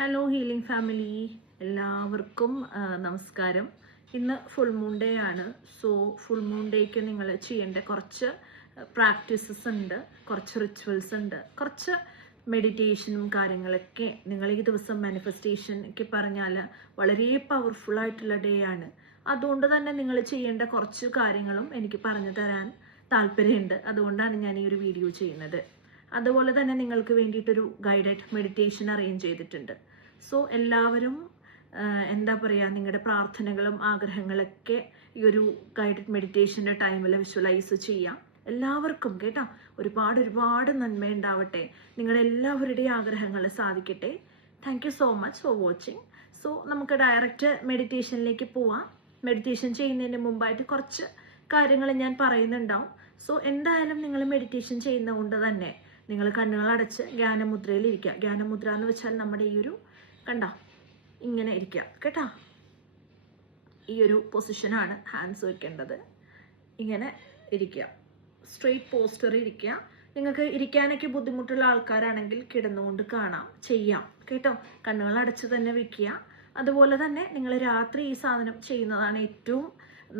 Hello healing family, എല്ലാവർക്കും നമസ്കാരം. ഇന്ന് ഫുൾ മൂൺ ഡേ ആണ്. സോ ഫുൾ മൂൺ ഡേക്ക് നിങ്ങൾ ചെയ്യേണ്ട കുറച്ച് പ്രാക്ടീസസ് ഉണ്ട്, കുറച്ച് റിച്വൽസ് ഉണ്ട്, കുറച്ച് മെഡിറ്റേഷനും കാര്യങ്ങളൊക്കെ. നിങ്ങൾ ഈ ദിവസം മാനിഫെസ്റ്റേഷൻ ഒക്കെ പറഞ്ഞാൽ വളരെ പവർഫുൾ ആയിട്ടുള്ള ഡേ ആണ്. അതുകൊണ്ട് തന്നെ നിങ്ങൾ ചെയ്യേണ്ട കുറച്ച് കാര്യങ്ങളും എനിക്ക് പറഞ്ഞു തരാൻ താല്പര്യമുണ്ട്. അതുകൊണ്ടാണ് ഞാൻ ഈ ഒരു വീഡിയോ ചെയ്യുന്നത്. അതുപോലെ തന്നെ നിങ്ങൾക്ക് വേണ്ടിയിട്ടൊരു ഗൈഡഡ് മെഡിറ്റേഷൻ അറേഞ്ച് ചെയ്തിട്ടുണ്ട്. സോ എല്ലാവരും എന്താ പറയുക, നിങ്ങളുടെ പ്രാർത്ഥനകളും ആഗ്രഹങ്ങളൊക്കെ ഈ ഒരു ഗൈഡഡ് മെഡിറ്റേഷൻ്റെ ടൈമിൽ വിഷ്വലൈസ് ചെയ്യാം. എല്ലാവർക്കും കേട്ടോ, ഒരുപാട് നന്മയുണ്ടാവട്ടെ, നിങ്ങളുടെ എല്ലാവരുടെയും ആഗ്രഹങ്ങൾ സാധിക്കട്ടെ. Thank you so much for watching. So നമുക്ക് ഡയറക്റ്റ് മെഡിറ്റേഷനിലേക്ക് പോവാം. മെഡിറ്റേഷൻ ചെയ്യുന്നതിന് മുമ്പായിട്ട് കുറച്ച് കാര്യങ്ങൾ ഞാൻ പറയുന്നുണ്ടാവും. സോ എന്തായാലും നിങ്ങൾ മെഡിറ്റേഷൻ ചെയ്യുന്നതുകൊണ്ട് തന്നെ നിങ്ങൾ കണ്ണുകൾ അടച്ച് ജ്ഞാനമുദ്രയിൽ ഇരിക്കുക. ജ്ഞാനമുദ്ര എന്ന് വെച്ചാൽ നമ്മുടെ ഈ ഒരു കണ്ട ഇങ്ങനെ ഇരിക്കുക കേട്ടോ. ഈ ഒരു പൊസിഷനാണ് ഹാൻഡ്സ് വെക്കേണ്ടത്. ഇങ്ങനെ ഇരിക്കുക, സ്ട്രെയിറ്റ് പോസ്റ്ററിൽ ഇരിക്കുക. നിങ്ങൾക്ക് ഇരിക്കാനൊക്കെ ബുദ്ധിമുട്ടുള്ള ആൾക്കാരാണെങ്കിൽ കിടന്നുകൊണ്ട് ചെയ്യാം കേട്ടോ. കണ്ണുകൾ അടച്ച് തന്നെ വെക്കുക. അതുപോലെ തന്നെ നിങ്ങൾ രാത്രി ഈ സാധനം ചെയ്യുന്നതാണ് ഏറ്റവും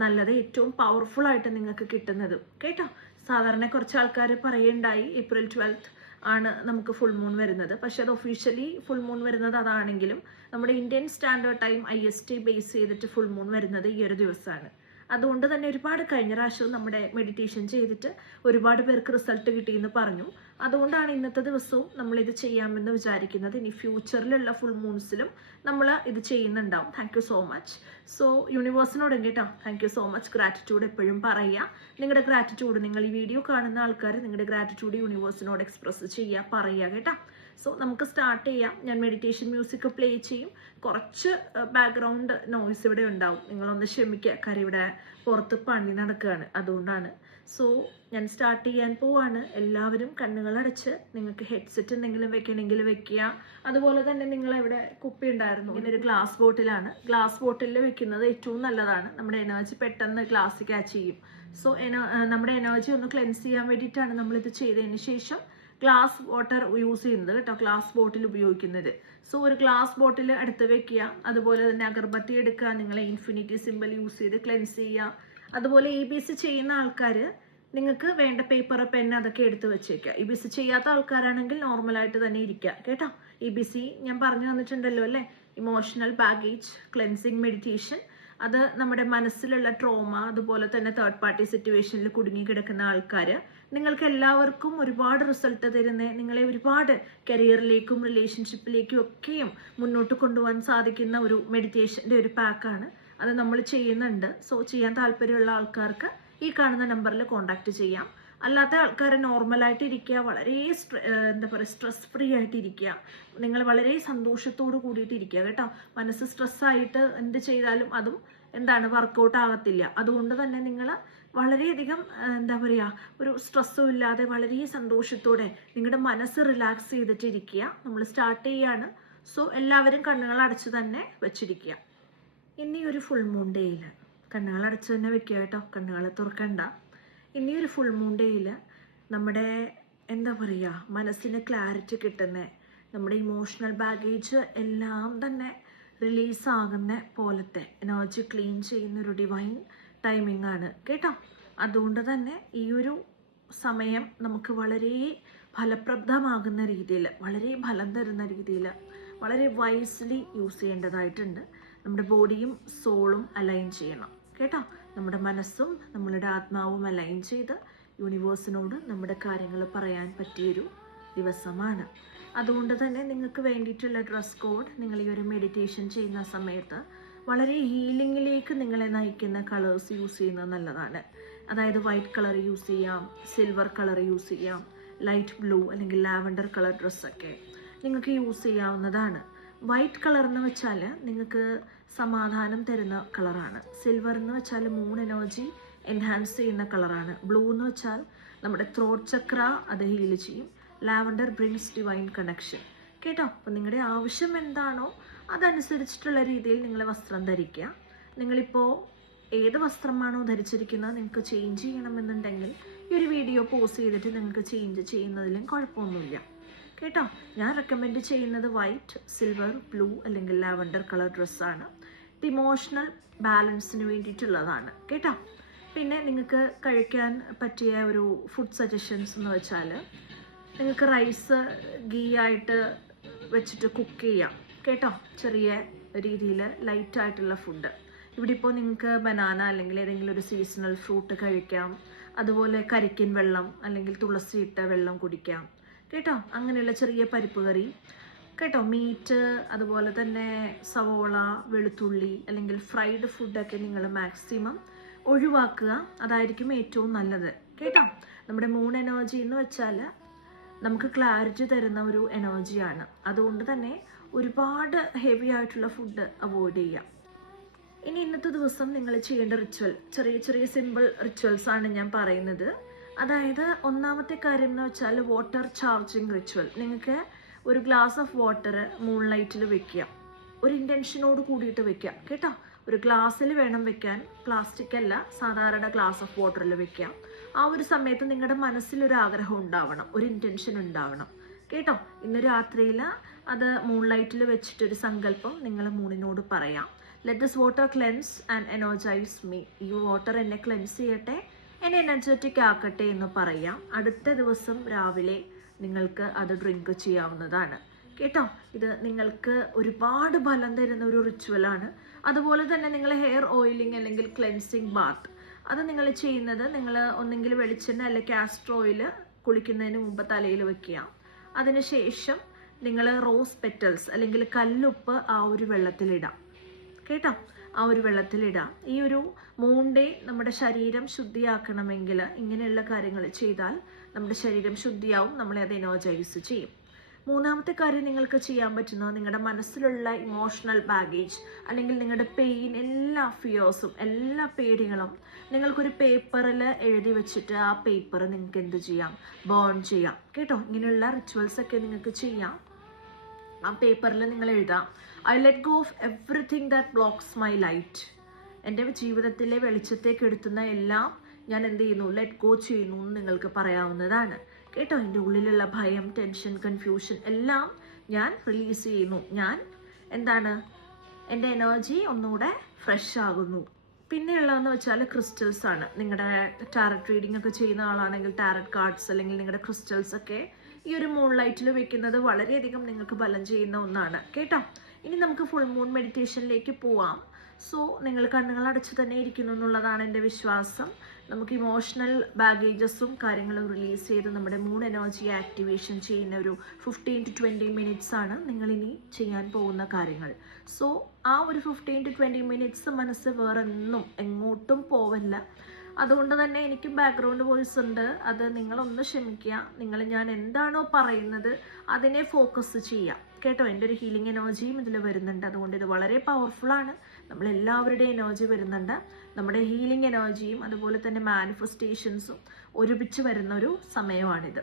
നല്ലത്, ഏറ്റവും പവർഫുൾ ആയിട്ട് നിങ്ങൾക്ക് കിട്ടുന്നത് കേട്ടോ. സാധാരണ കുറച്ച് ആൾക്കാർ പറയുണ്ടായി April 12th ആണ് നമുക്ക് ഫുൾ മൂൺ വരുന്നത്. പക്ഷെ അത് ഒഫീഷ്യലി ഫുൾ മൂൺ വരുന്നത് അതാണെങ്കിലും നമ്മുടെ Indian standard time IST base ചെയ്തിട്ട് ഫുൾ മൂൺ വരുന്നത് ഈ ഒരു ദിവസമാണ്. അതുകൊണ്ട് തന്നെ ഒരുപാട് കഴിഞ്ഞ പ്രാവശ്യവും നമ്മുടെ മെഡിറ്റേഷൻ ചെയ്തിട്ട് ഒരുപാട് പേർക്ക് റിസൾട്ട് കിട്ടിയെന്ന് പറഞ്ഞു. അതുകൊണ്ടാണ് ഇന്നത്തെ ദിവസവും നമ്മളിത് ചെയ്യാമെന്ന് വിചാരിക്കുന്നത്. ഇനി ഫ്യൂച്ചറിലുള്ള ഫുൾ മൂൺസിലും നമ്മൾ ഇത് ചെയ്യുന്നുണ്ടാവും. Thank you so much. So യൂണിവേഴ്സിനോടും കേട്ടോ thank you so much. Gratitude എപ്പോഴും പറയുക. നിങ്ങളുടെ ഗ്രാറ്റിറ്റ്യൂഡ്, നിങ്ങൾ ഈ വീഡിയോ കാണുന്ന ആൾക്കാർ നിങ്ങളുടെ ഗ്രാറ്റിറ്റ്യൂഡ് യൂണിവേഴ്സിനോട് എക്സ്പ്രസ് ചെയ്യുക, പറയുക കേട്ടോ. സോ നമുക്ക് സ്റ്റാർട്ട് ചെയ്യാം. ഞാൻ മെഡിറ്റേഷൻ മ്യൂസിക് പ്ലേ ചെയ്യും. കുറച്ച് ബാക്ക്ഗ്രൗണ്ട് നോയ്സ് ഇവിടെ ഉണ്ടാവും, നിങ്ങളൊന്ന് ക്ഷമിക്കുക. കാര്യം ഇവിടെ പുറത്ത് പണി നടക്കുകയാണ്, അതുകൊണ്ടാണ്. സോ ഞാൻ സ്റ്റാർട്ട് ചെയ്യാൻ പോവാണ്. എല്ലാവരും കണ്ണുകളടച്ച്, നിങ്ങൾക്ക് ഹെഡ്സെറ്റ് എന്തെങ്കിലും വെക്കണമെങ്കിൽ വെക്കുക. അതുപോലെ തന്നെ നിങ്ങളിവിടെ കുപ്പി ഉണ്ടായിരുന്നു, ഇങ്ങനെ ഒരു ഗ്ലാസ് ബോട്ടിലാണ്. ഗ്ലാസ് ബോട്ടിലിൽ വെക്കുന്നത് ഏറ്റവും നല്ലതാണ്. നമ്മുടെ എനർജി പെട്ടെന്ന് ഗ്ലാസ് ക്യാച്ച് ചെയ്യും. സോ നമ്മുടെ എനർജി ഒന്ന് ക്ലെൻസ് ചെയ്യാൻ വേണ്ടിയിട്ടാണ് നമ്മളിത് ചെയ്തതിന് ശേഷം ഗ്ലാസ് വാട്ടർ യൂസ് ചെയ്യുന്നത് കേട്ടോ, ഗ്ലാസ് ബോട്ടിൽ ഉപയോഗിക്കുന്നത്. സോ ഒരു ഗ്ലാസ് ബോട്ടിൽ അടുത്ത് വെക്കുക. അതുപോലെ തന്നെ അഗർബത്തി എടുക്കുക, നിങ്ങൾ ഇൻഫിനിറ്റി സിമ്പിൾ യൂസ് ചെയ്ത് ക്ലെൻസ് ചെയ്യുക. അതുപോലെ EBC ചെയ്യുന്ന ആൾക്കാർ നിങ്ങൾക്ക് വേണ്ട പേപ്പർ പെൻ അതൊക്കെ എടുത്ത് വെച്ചേക്കുക. EBC ചെയ്യാത്ത ആൾക്കാരാണെങ്കിൽ നോർമലായിട്ട് തന്നെ ഇരിക്കുക കേട്ടോ. EBC ഞാൻ പറഞ്ഞു തന്നിട്ടുണ്ടല്ലോ അല്ലേ, ഇമോഷണൽ ബാഗേജ് ക്ലെൻസിങ് മെഡിറ്റേഷൻ. അത് നമ്മുടെ മനസ്സിലുള്ള ട്രോമ, അതുപോലെ തന്നെ തേർഡ് പാർട്ടി സിറ്റുവേഷനിൽ കുടുങ്ങി കിടക്കുന്ന ആൾക്കാർ, നിങ്ങൾക്ക് എല്ലാവർക്കും ഒരുപാട് റിസൾട്ട് തരുന്ന, നിങ്ങളെ ഒരുപാട് കരിയറിലേക്കും റിലേഷൻഷിപ്പിലേക്കും ഒക്കെയും മുന്നോട്ട് കൊണ്ടുപോകാൻ സാധിക്കുന്ന ഒരു മെഡിറ്റേഷൻ്റെ ഒരു പാക്കാണ്. അത് നമ്മൾ ചെയ്യുന്നുണ്ട്. സോ ചെയ്യാൻ താല്പര്യമുള്ള ആൾക്കാർക്ക് ഈ കാണുന്ന നമ്പറിൽ കോൺടാക്ട് ചെയ്യാം. അല്ലാത്ത ആൾക്കാർ നോർമലായിട്ട് ഇരിക്കുക, വളരെ എന്താ പറയുക, സ്ട്രെസ് ഫ്രീ ആയിട്ട് ഇരിക്കുക. നിങ്ങൾ വളരെ സന്തോഷത്തോട് കൂടിയിട്ട് ഇരിക്കുക കേട്ടോ. മനസ്സ് സ്ട്രെസ്സായിട്ട് എന്ത് ചെയ്താലും അതും വർക്കൗട്ട് ആകത്തില്ല. അതുകൊണ്ട് തന്നെ നിങ്ങൾ വളരെയധികം എന്താ പറയുക, ഒരു സ്ട്രെസ്സും ഇല്ലാതെ വളരെ സന്തോഷത്തോടെ നിങ്ങളുടെ മനസ്സ് റിലാക്സ് ചെയ്തിട്ട് ഇരിക്കുക. നമ്മൾ സ്റ്റാർട്ട് ചെയ്യാണ്. സോ എല്ലാവരും കണ്ണുകൾ അടച്ച് തന്നെ വെച്ചിരിക്കുക. ഇനി ഒരു ഫുൾ മൂൺ ഡേയിൽ കണ്ണുകൾ അടച്ച് തന്നെ വെക്കുക കേട്ടോ, കണ്ണുകൾ തുറക്കണ്ട. ഇനി ഒരു ഫുൾ മൂൺ ഡേയിൽ നമ്മുടെ എന്താ പറയുക, മനസ്സിന് ക്ലാരിറ്റി കിട്ടുന്ന, നമ്മുടെ ഇമോഷണൽ ബാഗേജ് എല്ലാം തന്നെ റിലീസാകുന്ന പോലത്തെ എനർജി ക്ലീൻ ചെയ്യുന്നൊരു ഡിവൈൻ ടൈമിംഗ് ആണ് കേട്ടോ. അതുകൊണ്ട് തന്നെ ഈ ഒരു സമയം നമുക്ക് വളരെ ഫലപ്രദമാകുന്ന രീതിയിൽ, വളരെ ഫലം തരുന്ന രീതിയിൽ, വളരെ വൈസ്ലി യൂസ് ചെയ്യേണ്ടതായിട്ടുണ്ട്. നമ്മുടെ ബോഡിയും സോളും അലൈൻ ചെയ്യണം കേട്ടോ. നമ്മുടെ മനസ്സും നമ്മളുടെ ആത്മാവും അലൈൻ ചെയ്ത് യൂണിവേഴ്സിനോട് നമ്മുടെ കാര്യങ്ങൾ പറയാൻ പറ്റിയൊരു ദിവസമാണ്. അതുകൊണ്ട് തന്നെ നിങ്ങൾക്ക് വേണ്ടിയിട്ടുള്ള ഡ്രസ് കോഡ്, നിങ്ങൾ ഈ ഒരു മെഡിറ്റേഷൻ ചെയ്യുന്ന സമയത്ത് വളരെ ഹീലിങ്ങിലേക്ക് നിങ്ങളെ നയിക്കുന്ന കളേഴ്സ് യൂസ് ചെയ്യുന്നത് നല്ലതാണ്. അതായത് വൈറ്റ് കളർ യൂസ് ചെയ്യാം, സിൽവർ കളർ യൂസ് ചെയ്യാം, ലൈറ്റ് ബ്ലൂ അല്ലെങ്കിൽ ലാവൻഡർ കളർ ഡ്രസ്സൊക്കെ നിങ്ങൾക്ക് യൂസ് ചെയ്യാവുന്നതാണ്. വൈറ്റ് കളർ എന്ന് വെച്ചാൽ നിങ്ങൾക്ക് സമാധാനം തരുന്ന കളറാണ്. സിൽവർ എന്ന് വെച്ചാൽ മൂൺ എനർജി എൻഹാൻസ് ചെയ്യുന്ന കളറാണ്. ബ്ലൂ എന്ന് വെച്ചാൽ നമ്മുടെ ത്രോട്ട് ചക്ര അത് ഹീൽ ചെയ്യും. ലാവൻഡർ ബ്രിങ്സ് ഡിവൈൻ കണക്ഷൻ കേട്ടോ. അപ്പോൾ നിങ്ങളുടെ ആവശ്യം എന്താണോ അതനുസരിച്ചിട്ടുള്ള രീതിയിൽ നിങ്ങൾ വസ്ത്രം ധരിക്കുക. നിങ്ങളിപ്പോൾ ഏത് വസ്ത്രമാണോ ധരിച്ചിരിക്കുന്നത് നിങ്ങൾക്ക് ചേഞ്ച് ചെയ്യണമെന്നുണ്ടെങ്കിൽ ഈ ഒരു വീഡിയോ പോസ്റ്റ് ചെയ്തിട്ട് നിങ്ങൾക്ക് ചേഞ്ച് ചെയ്യുന്നതിലും കുഴപ്പമൊന്നുമില്ല കേട്ടോ. ഞാൻ റെക്കമെൻഡ് ചെയ്യുന്നത് വൈറ്റ്, സിൽവർ, ബ്ലൂ അല്ലെങ്കിൽ ലാവൻഡർ കളർ ഡ്രസ്സാണ്. ഇത് ഇമോഷണൽ ബാലൻസിന് വേണ്ടിയിട്ടുള്ളതാണ് കേട്ടോ. പിന്നെ നിങ്ങൾക്ക് കഴിക്കാൻ പറ്റിയ ഒരു ഫുഡ് സജഷൻസ് എന്ന് വെച്ചാൽ, നിങ്ങൾക്ക് റൈസ് ഗീ ആയിട്ട് വെച്ചിട്ട് കുക്ക് ചെയ്യാം കേട്ടോ. ചെറിയ രീതിയിൽ ലൈറ്റായിട്ടുള്ള ഫുഡ്. ഇവിടെ ഇപ്പോൾ നിങ്ങൾക്ക് ബനാന അല്ലെങ്കിൽ ഏതെങ്കിലും ഒരു സീസണൽ ഫ്രൂട്ട് കഴിക്കാം. അതുപോലെ കരിക്കിൻ വെള്ളം അല്ലെങ്കിൽ തുളസി ഇട്ട വെള്ളം കുടിക്കാം കേട്ടോ. അങ്ങനെയുള്ള ചെറിയ പരിപ്പ് കറി കേട്ടോ. മീറ്റ്, അതുപോലെ തന്നെ സവോള, വെളുത്തുള്ളി അല്ലെങ്കിൽ ഫ്രൈഡ് ഫുഡൊക്കെ നിങ്ങൾ മാക്സിമം ഒഴിവാക്കുക. അതായിരിക്കും ഏറ്റവും നല്ലത് കേട്ടോ. നമ്മുടെ മൂൺ എനർജി എന്ന് വെച്ചാൽ നമുക്ക് ക്ലാരിറ്റി തരുന്ന ഒരു എനർജിയാണ്. അതുകൊണ്ട് തന്നെ ഒരുപാട് ഹെവി ആയിട്ടുള്ള ഫുഡ് അവോയ്ഡ് ചെയ്യാം. ഇനി ഇന്നത്തെ ദിവസം നിങ്ങൾ ചെയ്യേണ്ട റിച്വൽ, ചെറിയ ചെറിയ സിമ്പിൾ റിച്വൽസ് ആണ് ഞാൻ പറയുന്നത്. അതായത് ഒന്നാമത്തെ കാര്യം എന്ന് വെച്ചാൽ വാട്ടർ ചാർജിങ് റിച്വൽ. നിങ്ങൾക്ക് ഒരു ഗ്ലാസ് ഓഫ് വാട്ടർ മൂൺ ലൈറ്റിൽ വെക്കുക. ഒരു ഇൻറ്റൻഷനോട് കൂടിയിട്ട് വെക്കുക കേട്ടോ. ഒരു ഗ്ലാസ്സിൽ വേണം വെക്കാൻ, പ്ലാസ്റ്റിക് അല്ല, സാധാരണ ഗ്ലാസ് ഓഫ് വാട്ടറിൽ വെക്കാം. ആ ഒരു സമയത്ത് നിങ്ങളുടെ മനസ്സിലൊരു ആഗ്രഹം ഉണ്ടാവണം, ഒരു ഇൻറ്റൻഷൻ ഉണ്ടാവണം കേട്ടോ. ഇന്ന് രാത്രിയിൽ അത് മൂൺ ലൈറ്റിൽ വെച്ചിട്ടൊരു സങ്കല്പം നിങ്ങൾ മൂണിനോട് പറയാം. Let this water cleanse and energise me. ഈ വാട്ടർ എന്നെ ക്ലെൻസ് ചെയ്യട്ടെ, എന്നെ എനർജറ്റിക് ആക്കട്ടെ എന്ന് പറയാം. അടുത്ത ദിവസം രാവിലെ നിങ്ങൾക്ക് അത് ഡ്രിങ്ക് ചെയ്യാവുന്നതാണ് കേട്ടോ. ഇത് നിങ്ങൾക്ക് ഒരുപാട് ഫലം തരുന്ന ഒരു റിച്വലാണ്. അതുപോലെ തന്നെ നിങ്ങൾ ഹെയർ ഓയിലിംഗ് അല്ലെങ്കിൽ ക്ലെൻസിങ് ബാത്ത്, അത് നിങ്ങൾ ചെയ്യുന്നത്, നിങ്ങൾ ഒന്നെങ്കിൽ വെളിച്ചെണ്ണ അല്ലെങ്കിൽ കാസ്റ്റർ ഓയിൽ കുളിക്കുന്നതിന് മുമ്പ് തലയിൽ വെക്കുക. അതിനുശേഷം നിങ്ങൾ റോസ് പെറ്റൽസ് അല്ലെങ്കിൽ കല്ലുപ്പ് ആ ഒരു വെള്ളത്തിലിടാം കേട്ടോ. ആ ഒരു വെള്ളത്തിലിടാം. ഈ ഒരു മൂൺ ഡേ നമ്മുടെ ശരീരം ശുദ്ധിയാക്കണമെങ്കിൽ ഇങ്ങനെയുള്ള കാര്യങ്ങൾ ചെയ്താൽ നമ്മുടെ ശരീരം ശുദ്ധിയാവും, നമ്മളെ അത് എനർജൈസ് ചെയ്യും. മൂന്നാമത്തെ കാര്യം നിങ്ങൾക്ക് ചെയ്യാൻ പറ്റുന്നത്, നിങ്ങളുടെ മനസ്സിലുള്ള ഇമോഷണൽ ബാഗേജ് അല്ലെങ്കിൽ നിങ്ങളുടെ പെയിൻ, എല്ലാ ഫിയേഴ്സും, എല്ലാ പേടികളും നിങ്ങൾക്കൊരു പേപ്പറിൽ എഴുതി വെച്ചിട്ട് ആ പേപ്പർ നിങ്ങൾക്ക് എന്ത് ചെയ്യാം, ബേൺ ചെയ്യാം കേട്ടോ. ഇങ്ങനെയുള്ള റിച്വൽസ് ഒക്കെ നിങ്ങൾക്ക് ചെയ്യാം. ആ പേപ്പറിൽ നിങ്ങൾ എഴുതാം, I let go of everything that blocks my light. എൻ്റെ ജീവിതത്തിലെ വെളിച്ചത്തേക്ക് എടുത്തുന്ന എല്ലാം ഞാൻ എന്ത് ചെയ്യുന്നു, ലെറ്റ് ഗോ ചെയ്യുന്നു എന്ന് നിങ്ങൾക്ക് പറയാവുന്നതാണ് കേട്ടോ. എൻ്റെ ഉള്ളിലുള്ള ഭയം, ടെൻഷൻ, കൺഫ്യൂഷൻ എല്ലാം ഞാൻ റിലീസ് ചെയ്യുന്നു. ഞാൻ എന്താണ്, എൻ്റെ എനർജി ഒന്നുകൂടെ ഫ്രഷ് ആകുന്നു. പിന്നെയുള്ളതെന്ന് വെച്ചാൽ ക്രിസ്റ്റൽസ് ആണ്. നിങ്ങളുടെ ടാരറ്റ് റീഡിംഗ് ഒക്കെ ചെയ്യുന്ന ആളാണെങ്കിൽ ടാരറ്റ് കാർഡ്സ് അല്ലെങ്കിൽ നിങ്ങളുടെ ക്രിസ്റ്റൽസ് ഒക്കെ ഈ ഒരു മൂൺ ലൈറ്റിൽ വെക്കുന്നത് വളരെയധികം നിങ്ങൾക്ക് ബലം ചെയ്യുന്ന ഒന്നാണ് കേട്ടോ. ഇനി നമുക്ക് ഫുൾ മൂൺ മെഡിറ്റേഷനിലേക്ക് പോവാം. സോ നിങ്ങൾ കണ്ണുകൾ അടച്ചു തന്നെ ഇരിക്കുന്നു എന്നുള്ളതാണ് എൻ്റെ വിശ്വാസം. നമുക്ക് ഇമോഷണൽ ബാഗേജസും കാര്യങ്ങളും റിലീസ് ചെയ്ത് നമ്മുടെ മൂൺ എനർജി ആക്ടിവേഷൻ ചെയ്യുന്ന ഒരു 15 to 20 മിനിറ്റ്സ് ആണ് നിങ്ങളിനി ചെയ്യാൻ പോകുന്ന കാര്യങ്ങൾ. സോ ആ ഒരു 15 to 20 മിനിറ്റ്സ് മനസ്സ് വേറെ ഒന്നും എങ്ങോട്ടും പോവല്ല. അതുകൊണ്ട് തന്നെ എനിക്ക് ബാക്ക്ഗ്രൗണ്ട് വോയിസ് ഉണ്ട്, അത് നിങ്ങളൊന്ന് ക്ഷമിക്കുക. ഞാൻ എന്താണോ പറയുന്നത് അതിനെ ഫോക്കസ് ചെയ്യാം കേട്ടോ. എൻ്റെ ഒരു ഹീലിംഗ് എനർജിയും ഇതിൽ വരുന്നുണ്ട്. അതുകൊണ്ട് ഇത് വളരെ പവർഫുള്ളാണ്. നമ്മളെല്ലാവരുടെയും എനർജി വരുന്നുണ്ട്. നമ്മുടെ ഹീലിംഗ് എനർജിയും അതുപോലെ തന്നെ മാനിഫെസ്റ്റേഷൻസും ഒരുമിച്ച് വരുന്ന ഒരു സമയമാണിത്.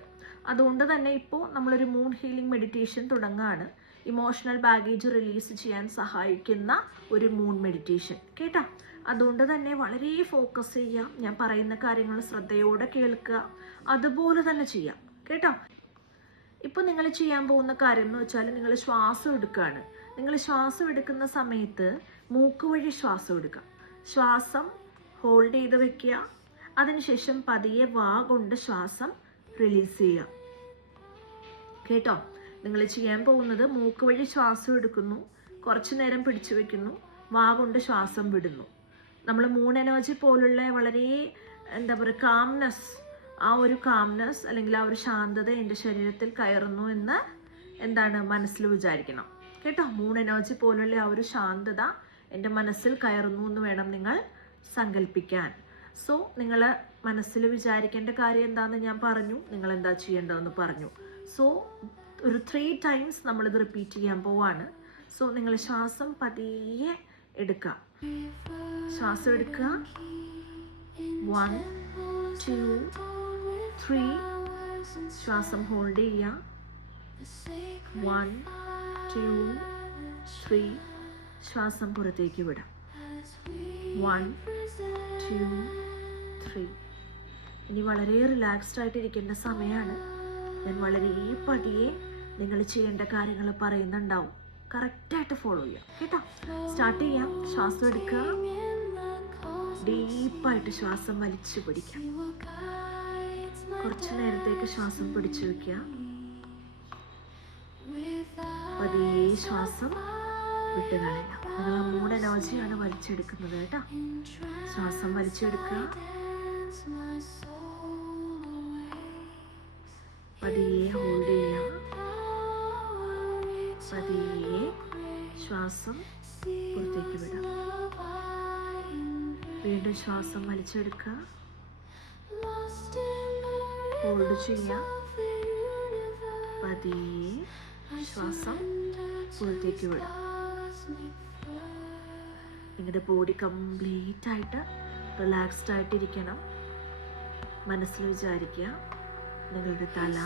അതുകൊണ്ട് തന്നെ ഇപ്പോൾ നമ്മളൊരു മൂൺ ഹീലിംഗ് മെഡിറ്റേഷൻ തുടങ്ങുകയാണ്. ഇമോഷണൽ ബാഗേജ് റിലീസ് ചെയ്യാൻ സഹായിക്കുന്ന ഒരു മൂൺ മെഡിറ്റേഷൻ കേട്ടോ. അതുകൊണ്ട് തന്നെ വളരെ ഫോക്കസ് ചെയ്യാം. ഞാൻ പറയുന്ന കാര്യങ്ങൾ ശ്രദ്ധയോടെ കേൾക്കുക, അതുപോലെ തന്നെ ചെയ്യാം കേട്ടോ. ഇപ്പോൾ നിങ്ങൾ ചെയ്യാൻ പോകുന്ന കാര്യം എന്ന് വെച്ചാൽ, നിങ്ങൾ ശ്വാസം എടുക്കുകയാണ്. നിങ്ങൾ ശ്വാസം എടുക്കുന്ന സമയത്ത് മൂക്ക് വഴി ശ്വാസം എടുക്കുക. ശ്വാസം ഹോൾഡ് ചെയ്ത് വെക്കുക. അതിനുശേഷം പതിയെ വാ കൊണ്ട് ശ്വാസം റിലീസ് ചെയ്യുക കേട്ടോ. നിങ്ങൾ ചെയ്യാൻ പോകുന്നത് മൂക്ക് വഴി ശ്വാസം എടുക്കുന്നു, കുറച്ചു നേരം പിടിച്ചു വെക്കുന്നു, വാ കൊണ്ട് ശ്വാസം വിടുന്നു. നമ്മൾ മൂൺ എനർജി പോലുള്ള വളരെ എന്താ പറയുക, കാംനെസ്, ആ ഒരു കാംനെസ് അല്ലെങ്കിൽ ആ ഒരു ശാന്തത എൻ്റെ ശരീരത്തിൽ കയറുന്നു എന്ന് എന്താണ് മനസ്സിൽ വിചാരിക്കണം കേട്ടോ. മൂൺ എനർജി പോലുള്ള ആ ഒരു ശാന്തത എൻ്റെ മനസ്സിൽ കയറുന്നു എന്ന് വേണം നിങ്ങൾ സങ്കല്പിക്കാൻ. സോ നിങ്ങൾ മനസ്സിൽ വിചാരിക്കേണ്ട കാര്യം എന്താണെന്ന് ഞാൻ പറഞ്ഞു, നിങ്ങൾ എന്താ ചെയ്യേണ്ടതെന്ന് പറഞ്ഞു. സോ ഒരു 3 times നമ്മളിത് റിപ്പീറ്റ് ചെയ്യാൻ പോവാണ്. സോ നിങ്ങൾ ശ്വാസം പതിയെ എടുക്കുക. ശ്വാസം എടുക്കുക. 1 2 3. ശ്വാസം ഹോൾഡ് ചെയ്യുക. 1 2 3. ശ്വാസം പുറത്തേക്ക് വിടാം. 1 2 3. ഇനി വളരെ റിലാക്സ്ഡ് ആയിട്ടിരിക്കേണ്ട സമയമാണ്. ഞാൻ വളരെ പതിയെ നിങ്ങൾ ചെയ്യേണ്ട കാര്യങ്ങൾ പറയുന്നുണ്ടാവും. കറക്റ്റായിട്ട് ഫോളോ ചെയ്യാം കേട്ടോ. സ്റ്റാർട്ട് ചെയ്യാം. ശ്വാസം എടുക്കുക, ഡീപ്പായിട്ട് ശ്വാസം വലിച്ചു പിടിക്കാം. കുറച്ച് നേരത്തേക്ക് ശ്വാസം പിടിച്ചു വയ്ക്കുക. പതിയെ ശ്വാസം വിട്ടുകളയാം. നിങ്ങൾ മൂഡ് എനർജിയാണ് വലിച്ചെടുക്കുന്നത് കേട്ടോ. ശ്വാസം വലിച്ചെടുക്കുക, പതിയെ ഹോൾഡ് ചെയ്യാം. പതിയെ ശ്വാസം പുറത്തേക്ക് വിടാം. വീണ്ടും ശ്വാസം വലിച്ചെടുക്കുക, ഹോൾഡ് ചെയ്യാം. പതിയെ ശ്വാസം പുറത്തേക്ക് വിടാം. നിങ്ങളുടെ ബോഡി കംപ്ലീറ്റ് ആയിട്ട് റിലാക്സ്ഡ് ആയിട്ടിരിക്കണം. മനസ്സിൽ വിചാരിക്കുക, നിങ്ങളുടെ തല,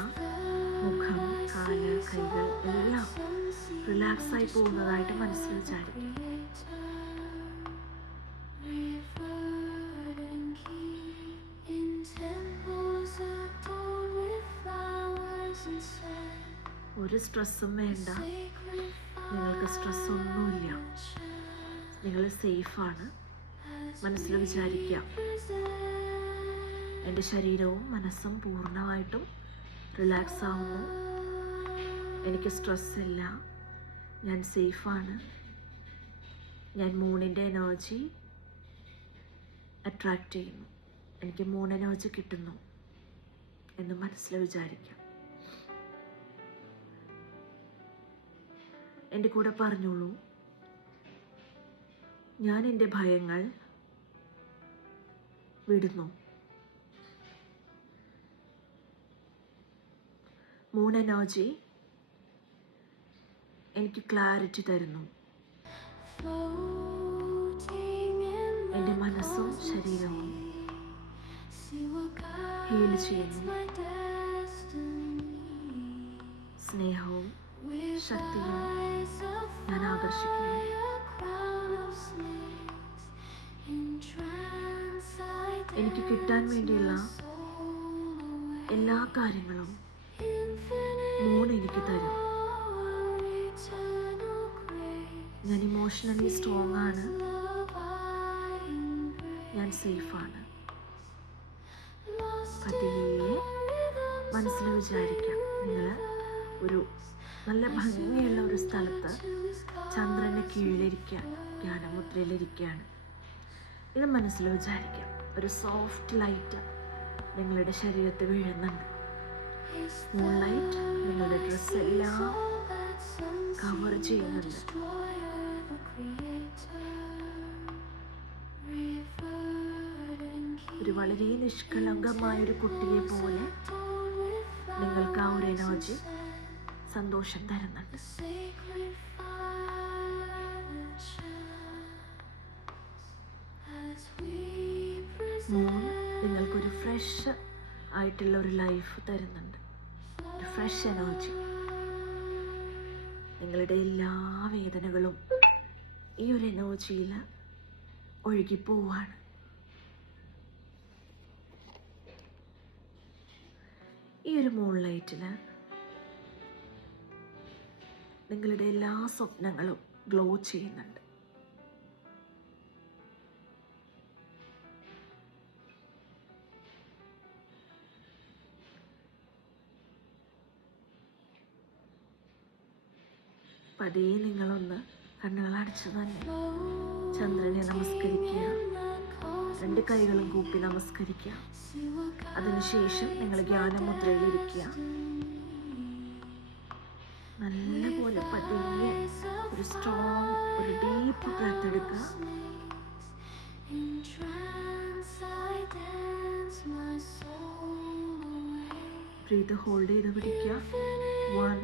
മുഖം, കാല്, കൈകൾ എല്ലാം റിലാക്സ് ആയി പോകുന്നതായിട്ട് മനസ്സിൽ വിചാരിക്കുക. ഒരു സ്ട്രെസ്സും വേണ്ട. നിങ്ങൾക്ക് സ്ട്രെസ്സൊന്നുമില്ല. നിങ്ങൾ സേഫാണ്. മനസ്സിൽ വിചാരിക്കാം, എൻ്റെ ശരീരവും മനസ്സും പൂർണ്ണമായിട്ടും റിലാക്സ് ആവുന്നു. എനിക്ക് സ്ട്രെസ്സില്ല. ഞാൻ സേഫാണ്. ഞാൻ മൂണിൻ്റെ എനർജി അട്രാക്റ്റ് ചെയ്യുന്നു. എനിക്ക് മൂൺ എനർജി കിട്ടുന്നു എന്ന് മനസ്സിൽ വിചാരിക്കാം. എൻ്റെ കൂടെ പറഞ്ഞോളൂ, ഞാൻ എൻ്റെ ഭയങ്ങൾ വിടുന്നു. മൂൺ എനർജി എനിക്ക് ക്ലാരിറ്റി തരുന്നു. എൻ്റെ മനസ്സും ശരീരവും ഹീൽ ചെയ്യുന്നു. സ്നേഹവും ശക്തിയും ഞാൻ ആകർഷിക്കുന്നു. എനിക്ക് കിട്ടാൻ വേണ്ടിയുള്ള എല്ലാ കാര്യങ്ങളും മൂൺ എനിക്ക് തരും. ഞാൻ ഇമോഷണലി സ്ട്രോങ് ആണ്. ഞാൻ സേഫാണ്. പതിയെ മനസ്സിൽ വിചാരിക്കാം, നിങ്ങൾ ഒരു നല്ല ഭംഗിയുള്ള ഒരു സ്ഥലത്ത് ചന്ദ്രൻ്റെ കീഴിലിരിക്കുകയാണ്, ധ്യാനമുദ്രയിലിരിക്കുകയാണ്. ഇത് മനസ്സിൽ വിചാരിക്കാം. ഒരു സോഫ്റ്റ് ലൈറ്റ് നിങ്ങളുടെ ശരീരത്തിൽ വീഴുന്നുണ്ട്. മൂൺ ലൈറ്റ് നിങ്ങളുടെ ഡ്രസ്സ് എല്ലാം കവർ ചെയ്യുന്നുണ്ട്. ഒരു വളരെ നിഷ്കളങ്കമായൊരു കുട്ടിയെ പോലെ നിങ്ങൾക്ക് ആ ഒരു എനർജി സന്തോഷം തരുന്നുണ്ട്. മൂൺ നിങ്ങൾക്കൊരു ഫ്രഷ് ആയിട്ടുള്ള ഒരു ലൈഫ് തരുന്നുണ്ട്, ഒരു ഫ്രഷ് എനർജി. നിങ്ങളുടെ എല്ലാ വേദനകളും ഈ ഒരു എനർജിയിൽ ഒഴുകിപ്പോവാണ്. ഈ ഒരു മൂൺ ലൈറ്റിൽ നിങ്ങളുടെ എല്ലാ സ്വപ്നങ്ങളും ഗ്ലോ ചെയ്യുന്നുണ്ട്. പതിയെ നിങ്ങളൊന്ന് കണ്ണുകൾ അടച്ചു തന്നെ ചന്ദ്രനെ നമസ്കരിക്കുക. രണ്ട് കൈകളും കൂപ്പി നമസ്കരിക്കുക. അതിനുശേഷം നിങ്ങൾ ധ്യാനമുദ്രയിലിരിക്കുക. നല്ലപോലെ പതിയെ ഒരു സ്ട്രോങ്, ഒരു ഡീപ്പ് ബ്രെത്ത് എടുക്കുക. ബ്രീത്ത് ഹോൾഡ് ചെയ്ത് പിടിക്കുക. 1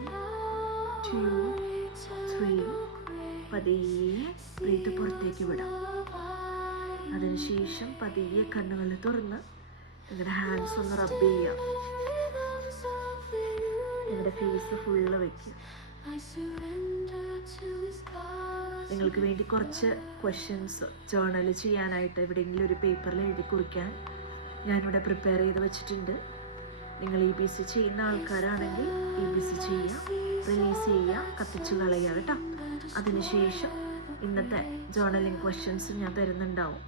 2 3. പതിയെ ബ്രീത്ത് പുറത്തേക്ക് വിടാം. അതിനുശേഷം പതിയെ കണ്ണുകൾ തുറന്ന് നിങ്ങളുടെ ഹാൻഡ്സ് ഒന്ന് റബ്ബ് ചെയ്യുക. നിങ്ങളുടെ ഫേസ് ഫുള്ള് വയ്ക്കുക. നിങ്ങൾക്ക് വേണ്ടി കുറച്ച് ക്വസ്റ്റ്യൻസ് ജേർണൽ ചെയ്യാനായിട്ട് എവിടെയെങ്കിലും ഒരു പേപ്പറിൽ എഴുതി കുറിക്കാൻ ഞാനിവിടെ പ്രിപ്പയർ ചെയ്ത് വെച്ചിട്ടുണ്ട്. നിങ്ങൾ EBC ചെയ്യുന്ന ആൾക്കാരാണെങ്കിൽ EBC ചെയ്യുക, റിലീസ് ചെയ്യുക, കത്തിച്ചു കളയുക കേട്ടോ. അതിനുശേഷം ഇന്നത്തെ ജേർണലിംഗ് ക്വസ്റ്റ്യൻസ് ഞാൻ തരുന്നുണ്ടാവും,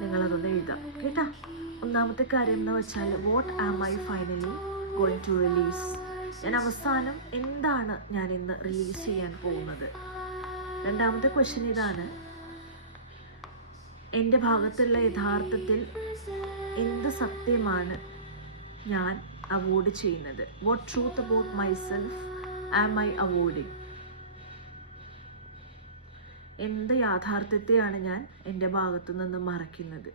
നിങ്ങളതൊന്ന് എഴുതാം കേട്ടോ. ഒന്നാമത്തെ കാര്യം എന്ന് വെച്ചാൽ what am I finally going to release? ഞാൻ അവസാനം എന്താണ് ഞാൻ ഇന്ന് റിലീസ് ചെയ്യാൻ പോകുന്നത്? രണ്ടാമത്തെ ക്വസ്റ്റ്യൻ ഇതാണ്, എൻ്റെ ഭാഗത്തുള്ള യഥാർത്ഥത്തിൽ എന്ത് സത്യമാണ് ഞാൻ അവോയ്ഡ് ചെയ്യുന്നത്? What truth about myself am I avoiding? എന്ത് യാഥാർത്ഥ്യത്തെയാണ് ഞാൻ എൻ്റെ ഭാഗത്തു നിന്ന് മറയ്ക്കുന്നത്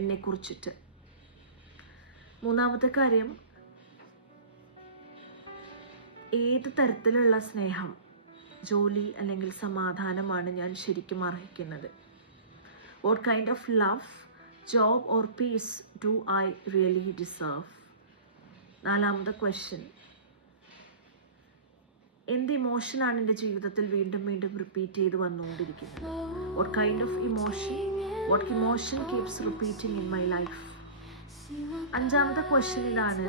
എന്നെക്കുറിച്ചിട്ട്? മൂന്നാമത്തെ കാര്യം, ഏത് തരത്തിലുള്ള സ്നേഹം, ജോലി അല്ലെങ്കിൽ സമാധാനമാണ് ഞാൻ ശരിക്കും അർഹിക്കുന്നത്? What kind of love, job or peace do I really deserve? നാലാമത്തെ ക്വസ്റ്റ്യൻ, എന്ത് ഇമോഷനാണ് എൻ്റെ ജീവിതത്തിൽ വീണ്ടും വീണ്ടും റിപ്പീറ്റ് ചെയ്ത് വന്നുകൊണ്ടിരിക്കുന്നത്? What kind of emotion, what emotion keeps repeating in my life? അഞ്ചാമത്തെ ക്വസ്റ്റ്യൻ ഇതാണ്,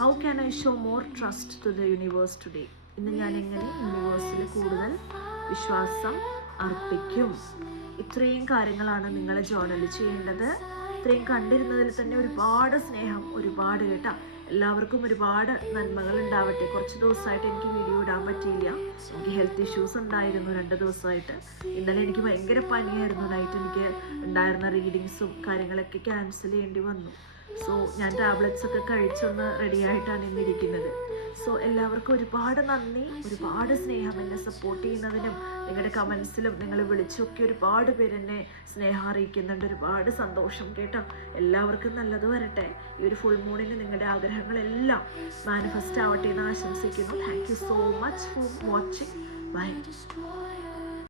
how can I show more trust to the universe today? ഇന്ന് ഞാൻ എങ്ങനെ യൂണിവേഴ്സിൽ കൂടുതൽ വിശ്വാസം അർപ്പിക്കും? ഇത്രയും കാര്യങ്ങളാണ് നിങ്ങൾ ജേർണൽ ചെയ്യേണ്ടത്. ഇത്രയും കണ്ടിരുന്നതിൽ തന്നെ ഒരുപാട് സ്നേഹം, ഒരുപാട് കേട്ടോ. എല്ലാവർക്കും ഒരുപാട് നന്മകൾ ഉണ്ടാവട്ടെ. കുറച്ച് ദിവസമായിട്ട് എനിക്ക് വീഡിയോ ഇടാൻ പറ്റിയില്ല, എനിക്ക് ഹെൽത്ത് ഇഷ്യൂസ് ഉണ്ടായിരുന്നു 2 ദിവസമായിട്ട്. ഇന്നലെ എനിക്ക് ഭയങ്കര പനിയായിരുന്നു, നൈറ്റ് എനിക്ക് ഉണ്ടായിരുന്ന റീഡിങ്സും കാര്യങ്ങളൊക്കെ ക്യാൻസൽ ചെയ്യേണ്ടി വന്നു. സോ ഞാൻ ടാബ്ലറ്റ്സ് ഒക്കെ കഴിച്ചൊന്ന് റെഡി ആയിട്ടാണ് ഇന്നിരിക്കുന്നത്. സോ എല്ലാവർക്കും ഒരുപാട് നന്ദി, ഒരുപാട് സ്നേഹം. എന്നെ സപ്പോർട്ട് ചെയ്യുന്നതിനും നിങ്ങളുടെ കമൻസിലും നിങ്ങൾ വിളിച്ചൊക്കെ ഒരുപാട് പേര് എന്നെ സ്നേഹം അറിയിക്കുന്നുണ്ട്. ഒരുപാട് സന്തോഷം കേട്ടോ. എല്ലാവർക്കും നല്ലത് വരട്ടെ. ഈ ഒരു ഫുൾ മൂണിന് നിങ്ങളുടെ ആഗ്രഹങ്ങളെല്ലാം മാനിഫെസ്റ്റ് ആവട്ടെ എന്ന് ആശംസിക്കുന്നു. Thank you so much for watching. By.